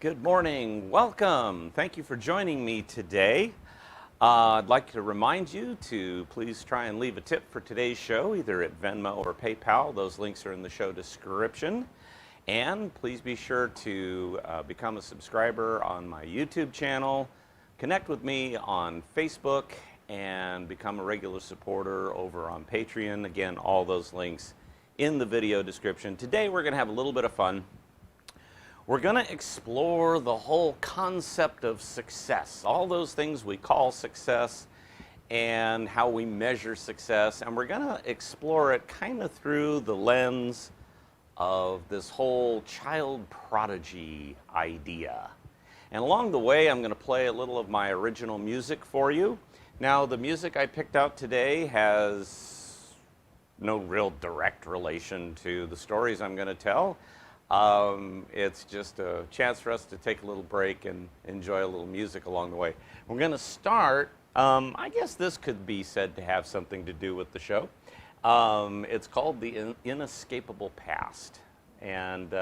Good morning. Welcome. Thank you for joining me today. I'd like to remind you to please try and leave a tip for today's show, either at Venmo or PayPal. Those links are in the show description. And please be sure to become a subscriber on my YouTube channel, connect with me on Facebook, and become a regular supporter over on Patreon. Again, all those links in the video description. Today we're going to have a little bit of fun. We're going to explore the whole concept of success, all those things we call success and how we measure success. And we're going to explore it kind of through the lens of this whole child prodigy idea. And along the way, I'm going to play a little of my original music for you. Now, the music I picked out today has no real direct relation to the stories I'm going to tell. It's just a chance for us to take a little break and enjoy a little music along the way. We're going to start, I guess this could be said to have something to do with the show. It's called The Inescapable Past. And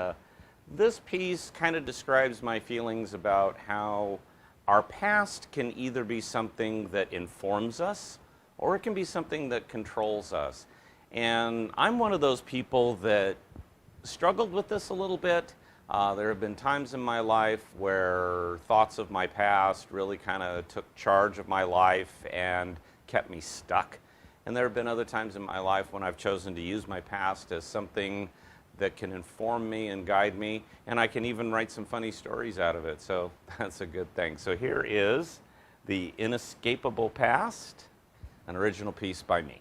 this piece kind of describes my feelings about how our past can either be something that informs us or it can be something that controls us. And I'm one of those people that struggled with this a little bit. There have been times in my life where thoughts of my past really kind of took charge of my life and kept me stuck. And there have been other times in my life when I've chosen to use my past as something that can inform me and guide me, and I can even write some funny stories out of it, so that's a good thing. So here is The Inescapable Past, an original piece by me.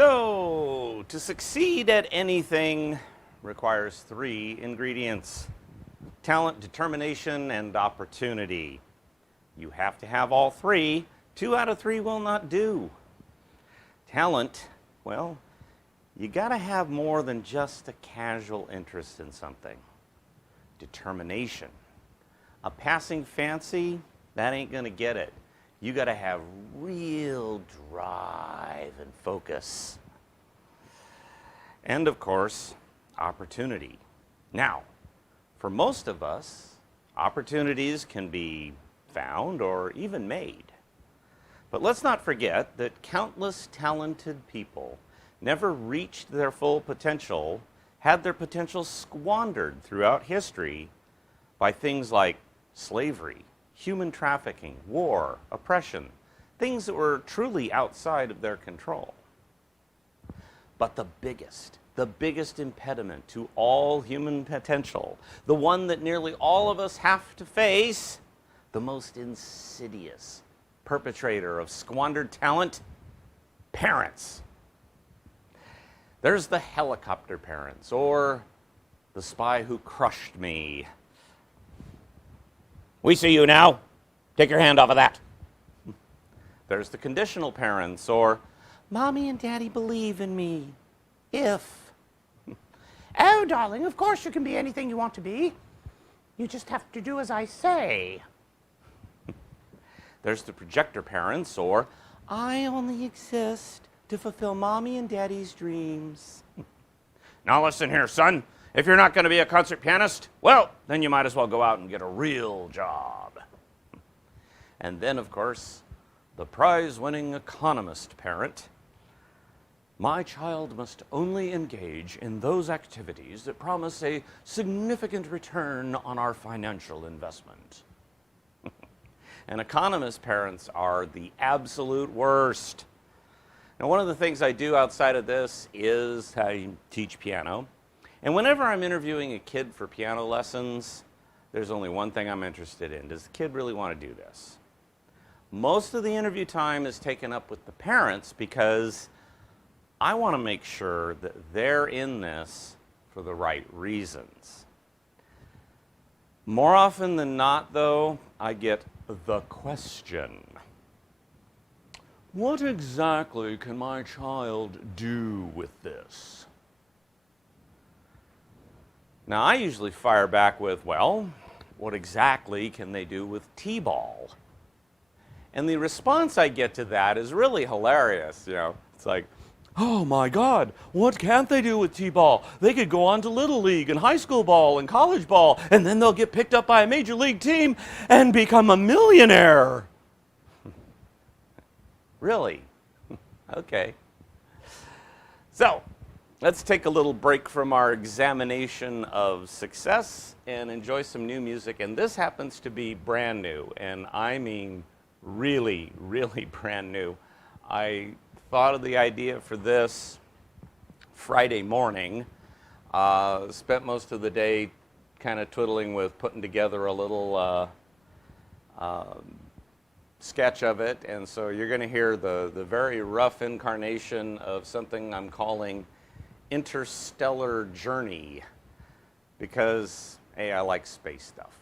So, to succeed at anything requires three ingredients: talent, determination, and opportunity. You have to have all three. 2 out of 3 will not do. Talent, well, you gotta have more than just a casual interest in something. Determination. A passing fancy, that ain't gonna get it. You gotta have real drive and focus. And of course, opportunity. Now, for most of us, opportunities can be found or even made. But let's not forget that countless talented people never reached their full potential, had their potential squandered throughout history by things like slavery, human trafficking, war, oppression, things that were truly outside of their control. But the biggest impediment to all human potential, the one that nearly all of us have to face, the most insidious perpetrator of squandered talent, parents. There's the helicopter parents, or the spy who crushed me. We see you now. Take your hand off of that. There's the conditional parents, or Mommy and Daddy believe in me. If. Oh, darling, of course you can be anything you want to be. You just have to do as I say. There's the projector parents, or I only exist to fulfill Mommy and Daddy's dreams. Now listen here, son. If you're not going to be a concert pianist, well, then you might as well go out and get a real job. And then, of course, the prize-winning economist parent. My child must only engage in those activities that promise a significant return on our financial investment. And economist parents are the absolute worst. Now, one of the things I do outside of this is I teach piano. And whenever I'm interviewing a kid for piano lessons, there's only one thing I'm interested in. Does the kid really want to do this? Most of the interview time is taken up with the parents because I want to make sure that they're in this for the right reasons. More often than not, though, I get the question, what exactly can my child do with this? Now, I usually fire back with, well, what exactly can they do with T-ball? And the response I get to that is really hilarious. You know, it's like, oh my God, what can't they do with T-ball? They could go on to Little League and high school ball and college ball, and then they'll get picked up by a major league team and become a millionaire. Really? Okay. So, let's take a little break from our examination of success and enjoy some new music. And this happens to be brand new, and I mean really, really brand new. I thought of the idea for this Friday morning, spent most of the day kind of twiddling with putting together a little sketch of it, and so you're going to hear the very rough incarnation of something I'm calling Interstellar Journey, because, hey, I like space stuff.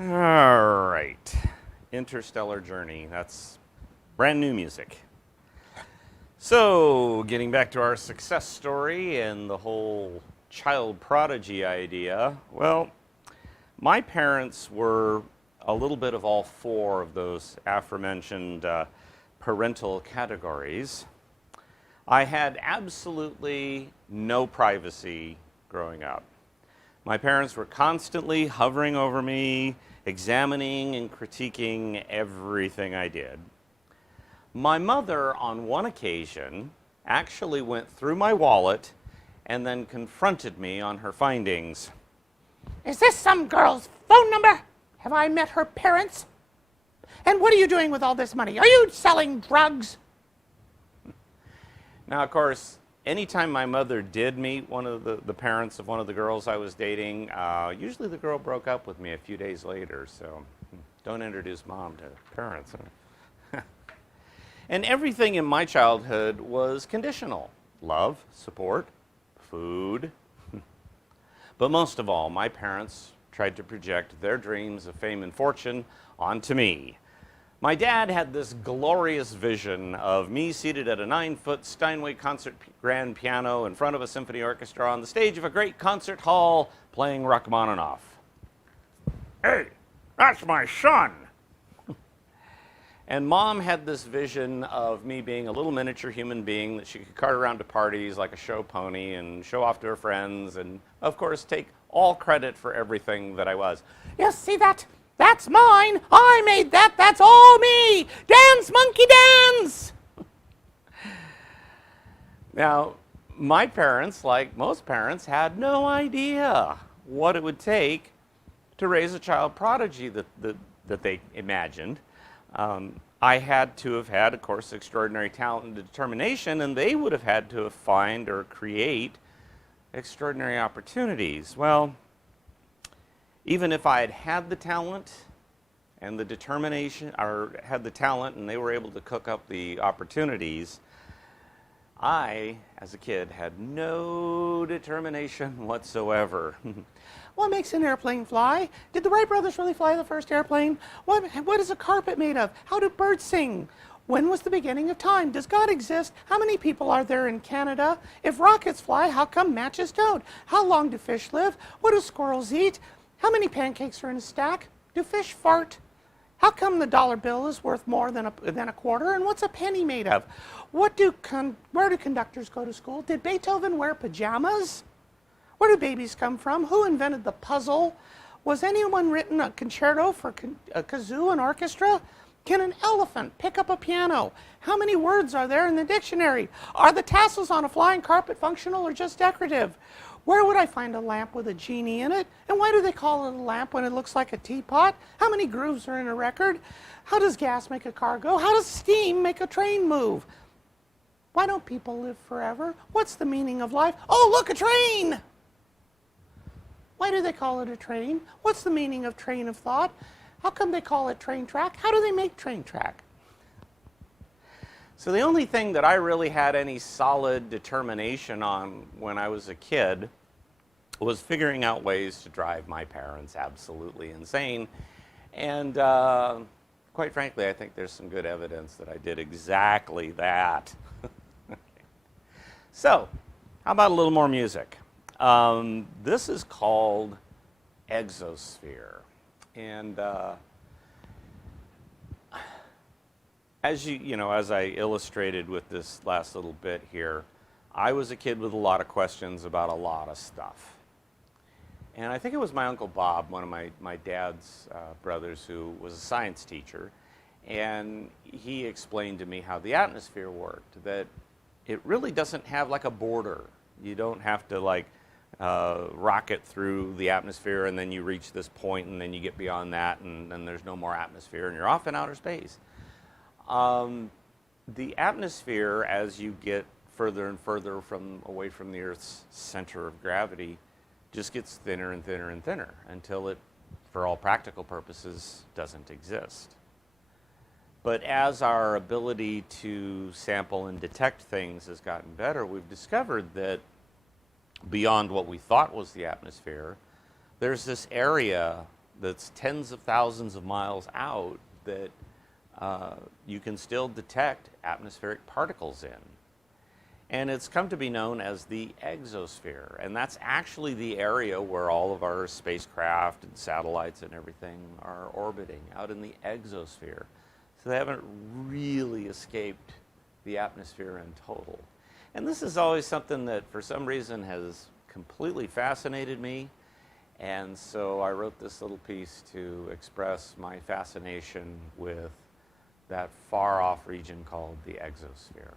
All right. Interstellar Journey. That's brand new music. So, getting back to our success story and the whole child prodigy idea, well, my parents were a little bit of all four of those aforementioned parental categories. I had absolutely no privacy growing up. My parents were constantly hovering over me, examining and critiquing everything I did. My mother, on one occasion, actually went through my wallet and then confronted me on her findings. Is this some girl's phone number? Have I met her parents? And what are you doing with all this money? Are you selling drugs? Now, of course, anytime my mother did meet one of the parents of one of the girls I was dating, usually the girl broke up with me a few days later, so don't introduce mom to parents. And everything in my childhood was conditional. Love, support, food. But most of all, my parents tried to project their dreams of fame and fortune onto me. My dad had this glorious vision of me seated at a 9-foot Steinway concert grand piano in front of a symphony orchestra on the stage of a great concert hall playing Rachmaninoff. Hey, that's my son! And Mom had this vision of me being a little miniature human being that she could cart around to parties like a show pony and show off to her friends and, of course, take all credit for everything that I was. Yes, see that? That's mine. I made that. That's all me. Dance, monkey, dance. Now, my parents, like most parents, had no idea what it would take to raise a child prodigy that they imagined. I had to have had, of course, extraordinary talent and determination, and they would have had to have find or create extraordinary opportunities. Well, even if I had had the talent and the determination, or had the talent and they were able to cook up the opportunities, I, as a kid, had no determination whatsoever. What makes an airplane fly? Did the Wright brothers really fly the first airplane? What is a carpet made of? How do birds sing? When was the beginning of time? Does God exist? How many people are there in Canada? If rockets fly, how come matches don't? How long do fish live? What do squirrels eat? How many pancakes are in a stack? Do fish fart? How come the dollar bill is worth more than a quarter? And what's a penny made of? Where do conductors go to school? Did Beethoven wear pajamas? Where do babies come from? Who invented the puzzle? Was anyone written a concerto for a kazoo and orchestra? Can an elephant pick up a piano? How many words are there in the dictionary? Are the tassels on a flying carpet functional or just decorative? Where would I find a lamp with a genie in it? And why do they call it a lamp when it looks like a teapot? How many grooves are in a record? How does gas make a car go? How does steam make a train move? Why don't people live forever? What's the meaning of life? Oh, look, a train! Why do they call it a train? What's the meaning of train of thought? How come they call it train track? How do they make train track? So the only thing that I really had any solid determination on when I was a kid was figuring out ways to drive my parents absolutely insane. And quite frankly, I think there's some good evidence that I did exactly that. So, how about a little more music? This is called Exosphere. And as as I illustrated with this last little bit here, I was a kid with a lot of questions about a lot of stuff. And I think it was my Uncle Bob, one of my dad's brothers, who was a science teacher, and he explained to me how the atmosphere worked, that it really doesn't have like a border. You don't have to like rocket through the atmosphere and then you reach this point and then you get beyond that and then there's no more atmosphere and you're off in outer space. The atmosphere, as you get further and further away from the Earth's center of gravity, just gets thinner and thinner and thinner until it, for all practical purposes, doesn't exist. But as our ability to sample and detect things has gotten better, we've discovered that beyond what we thought was the atmosphere, there's this area that's tens of thousands of miles out that you can still detect atmospheric particles in. And it's come to be known as the exosphere. And that's actually the area where all of our spacecraft and satellites and everything are orbiting, out in the exosphere. So they haven't really escaped the atmosphere in total. And this is always something that for some reason has completely fascinated me. And so I wrote this little piece to express my fascination with that far off region called the exosphere.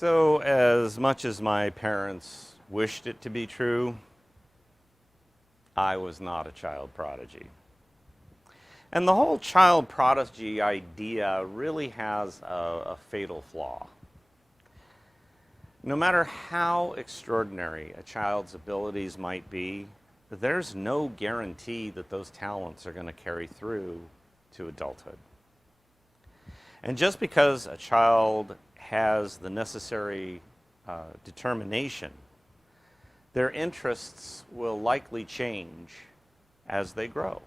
So, as much as my parents wished it to be true, I was not a child prodigy. And the whole child prodigy idea really has a fatal flaw. No matter how extraordinary a child's abilities might be, there's no guarantee that those talents are going to carry through to adulthood. And just because a child has the necessary determination, their interests will likely change as they grow.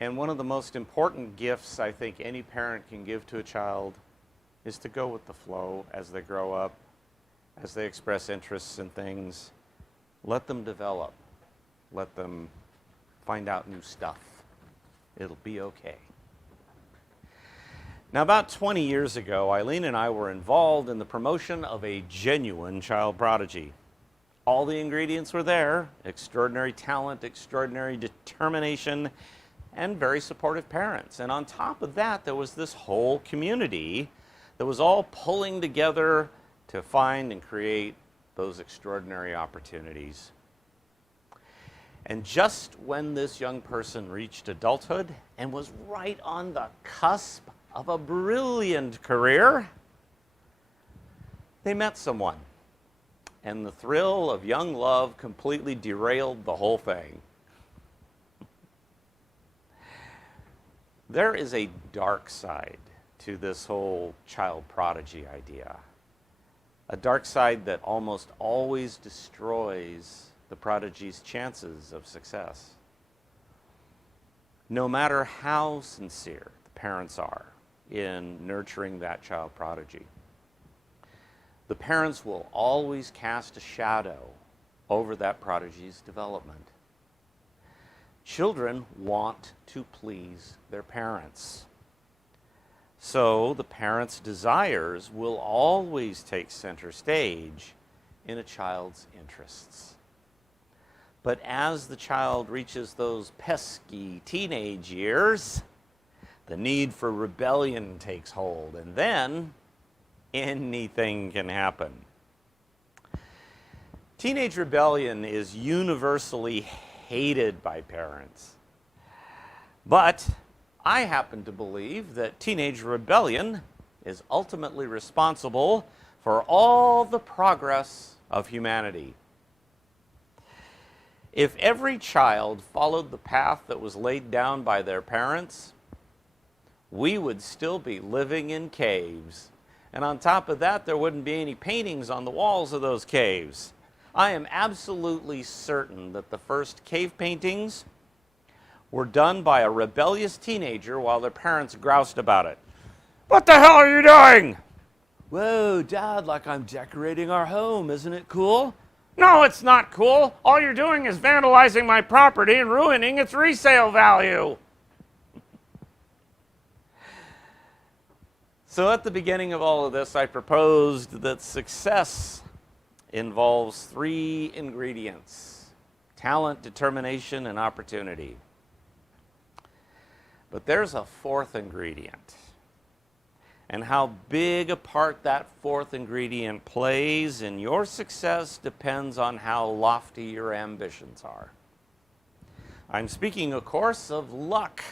And one of the most important gifts I think any parent can give to a child is to go with the flow as they grow up, as they express interests in things. Let them develop. Let them find out new stuff. It'll be okay. Now, about 20 years ago, Eileen and I were involved in the promotion of a genuine child prodigy. All the ingredients were there: extraordinary talent, extraordinary determination, and very supportive parents. And on top of that, there was this whole community that was all pulling together to find and create those extraordinary opportunities. And just when this young person reached adulthood and was right on the cusp of a brilliant career, they met someone. And the thrill of young love completely derailed the whole thing. There is a dark side to this whole child prodigy idea. A dark side that almost always destroys the prodigy's chances of success. No matter how sincere the parents are in nurturing that child prodigy, the parents will always cast a shadow over that prodigy's development. Children want to please their parents. So the parents' desires will always take center stage in a child's interests. But as the child reaches those pesky teenage years, the need for rebellion takes hold, and then anything can happen. Teenage rebellion is universally hated by parents. But I happen to believe that teenage rebellion is ultimately responsible for all the progress of humanity. If every child followed the path that was laid down by their parents, we would still be living in caves. And on top of that, there wouldn't be any paintings on the walls of those caves. I am absolutely certain that the first cave paintings were done by a rebellious teenager while their parents groused about it. "What the hell are you doing?" "Whoa, Dad, like I'm decorating our home. Isn't it cool?" "No, it's not cool. All you're doing is vandalizing my property and ruining its resale value." So at the beginning of all of this, I proposed that success involves 3 ingredients: talent, determination, and opportunity. But there's a 4th ingredient. And how big a part that 4th ingredient plays in your success depends on how lofty your ambitions are. I'm speaking, of course, of luck.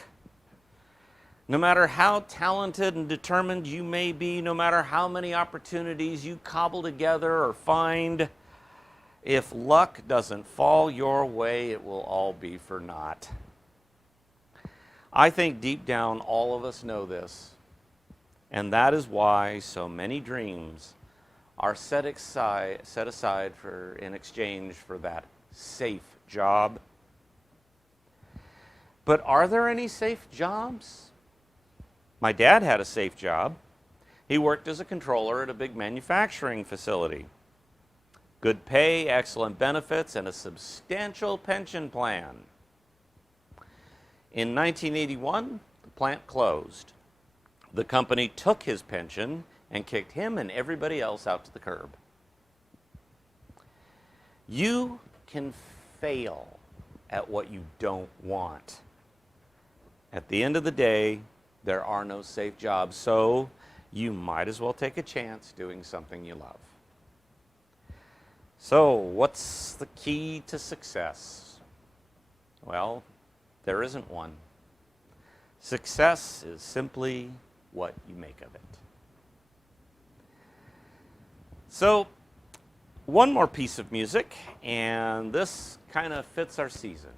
No matter how talented and determined you may be, no matter how many opportunities you cobble together or find, if luck doesn't fall your way, it will all be for naught. I think deep down all of us know this, and that is why so many dreams are set aside in exchange for that safe job. But are there any safe jobs? My dad had a safe job. He worked as a controller at a big manufacturing facility. Good pay, excellent benefits, and a substantial pension plan. In 1981, the plant closed. The company took his pension and kicked him and everybody else out to the curb. You can fail at what you don't want. At the end of the day, there are no safe jobs, so you might as well take a chance doing something you love. So, what's the key to success? Well, there isn't one. Success is simply what you make of it. So, one more piece of music, and this kind of fits our season.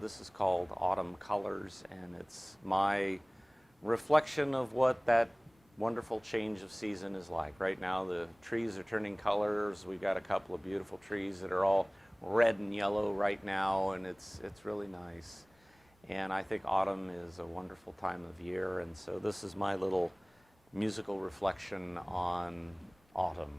This is called Autumn Colors, and it's my reflection of what that wonderful change of season is like. Right now, the trees are turning colors. We've got a couple of beautiful trees that are all red and yellow right now, and it's really nice. And I think autumn is a wonderful time of year, and so this is my little musical reflection on autumn.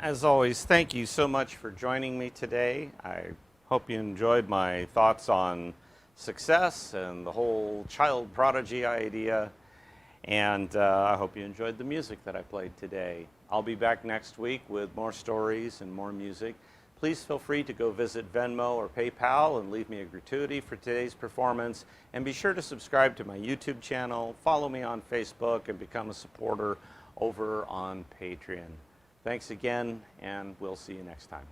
As always, thank you so much for joining me today. I hope you enjoyed my thoughts on success and the whole child prodigy idea. And I hope you enjoyed the music that I played today. I'll be back next week with more stories and more music. Please feel free to go visit Venmo or PayPal and leave me a gratuity for today's performance. And be sure to subscribe to my YouTube channel, follow me on Facebook, and become a supporter over on Patreon. Thanks again, and we'll see you next time.